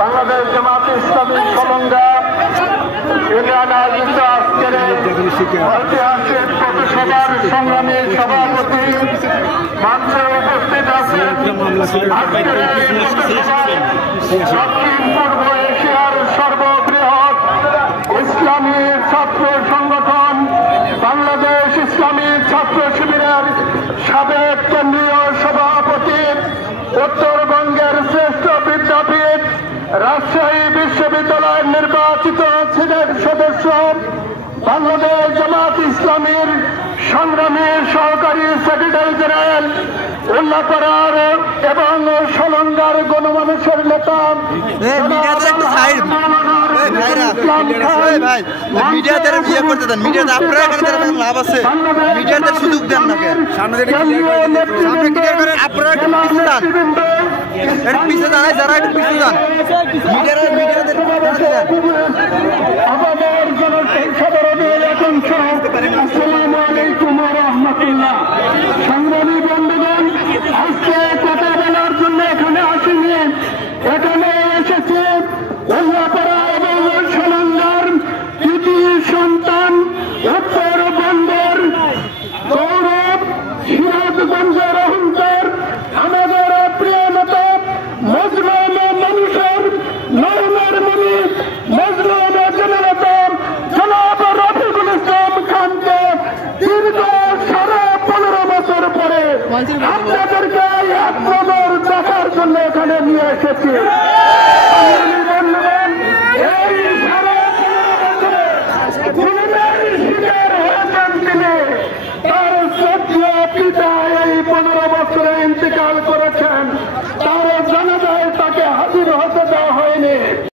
Bangladesh Jamaat Islami Salanga union আয়োজিত আজকের ঐতিহাসিক পৌরসভার সংগ্রামী সভাপতি মঞ্চে উপস্থিত আছেন আজকের এই পৌরসভার দক্ষিণ পূর্ব এশিয়ার সর্ববৃহৎ ইসলামী ছাত্র সংগঠন বাংলাদেশ ইসলামী ছাত্র শিবিরের সাবেক কেন্দ্রীয় সভাপতি, উত্তরবঙ্গের শ্রেষ্ঠ বিদ্যাপীঠ রাজশাহী বিশ্ববিদ্যালয়ের নির্বাচিত সিনেট সদস্য, বাংলাদেশ জামাত ইসলামীর সংগ্রামী সহকারী সেক্রেটারি জেনারেল, উল্লাপাড়ার এবং সলঙ্গার গণমানুষের নেতা আমাদের জনসাধারণের একাংশ আসসালামু আলাইকুম ওয়া রাহমাতুল্লাহ। সংগ্রামী বন্ধুগণ, আজকে কথা বলার জন্য এখানে আসেনি, এখানে এসেছে উল্লাপাড়া এবং সলঙ্গার কৃতি সন্তান উত্তরবঙ্গের গৌরব, সিরাজগঞ্জের অহংকার, আমাদের প্রিয় নেতা মজলুম মানুষের নরমের মনি মজলুম জননেতা জনাব রফিকুল ইসলাম খানকে দীর্ঘ 15.5 বছর পরে আপনাদেরকে এক নজর দেখার জন্য এখানে নিয়ে এসেছি। এই 15.5 বছরে